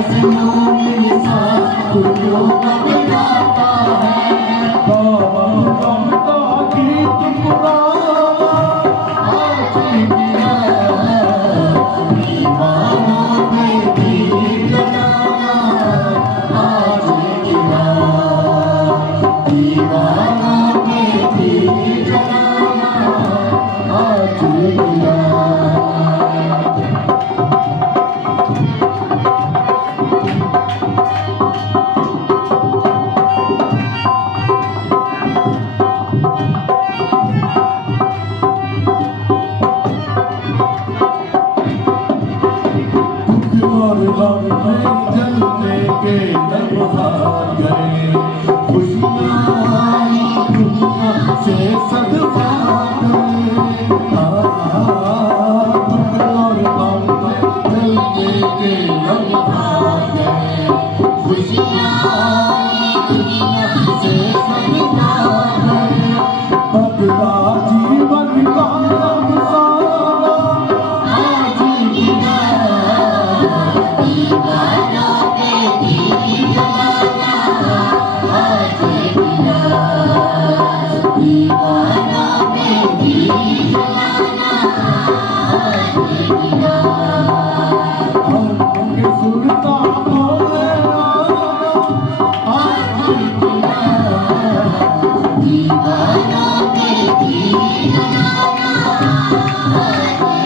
आसमां में सांस फूलों का मिलाता है। बाबा का गीत पुराना आज गिरा, दीवानों पे भी जलाना आज गिरा, दीवानों पे भी जलाना आज गिरा। और लव में जलने के लम्हात गए, खुशियाँ आई दुनिया से सदमा गए। और लव में जलने के लम्हात गए, खुशियाँ आई दुनिया से सदमा गए। बदला जीवन का सारा आज गिरा, दीवानों पे भी जलाना आज गिरा, दीवानों पे भी जलाना आज गिरा। हम सुनता बोले आज गिरा, दीवानों पे भी जलाना आज गिरा।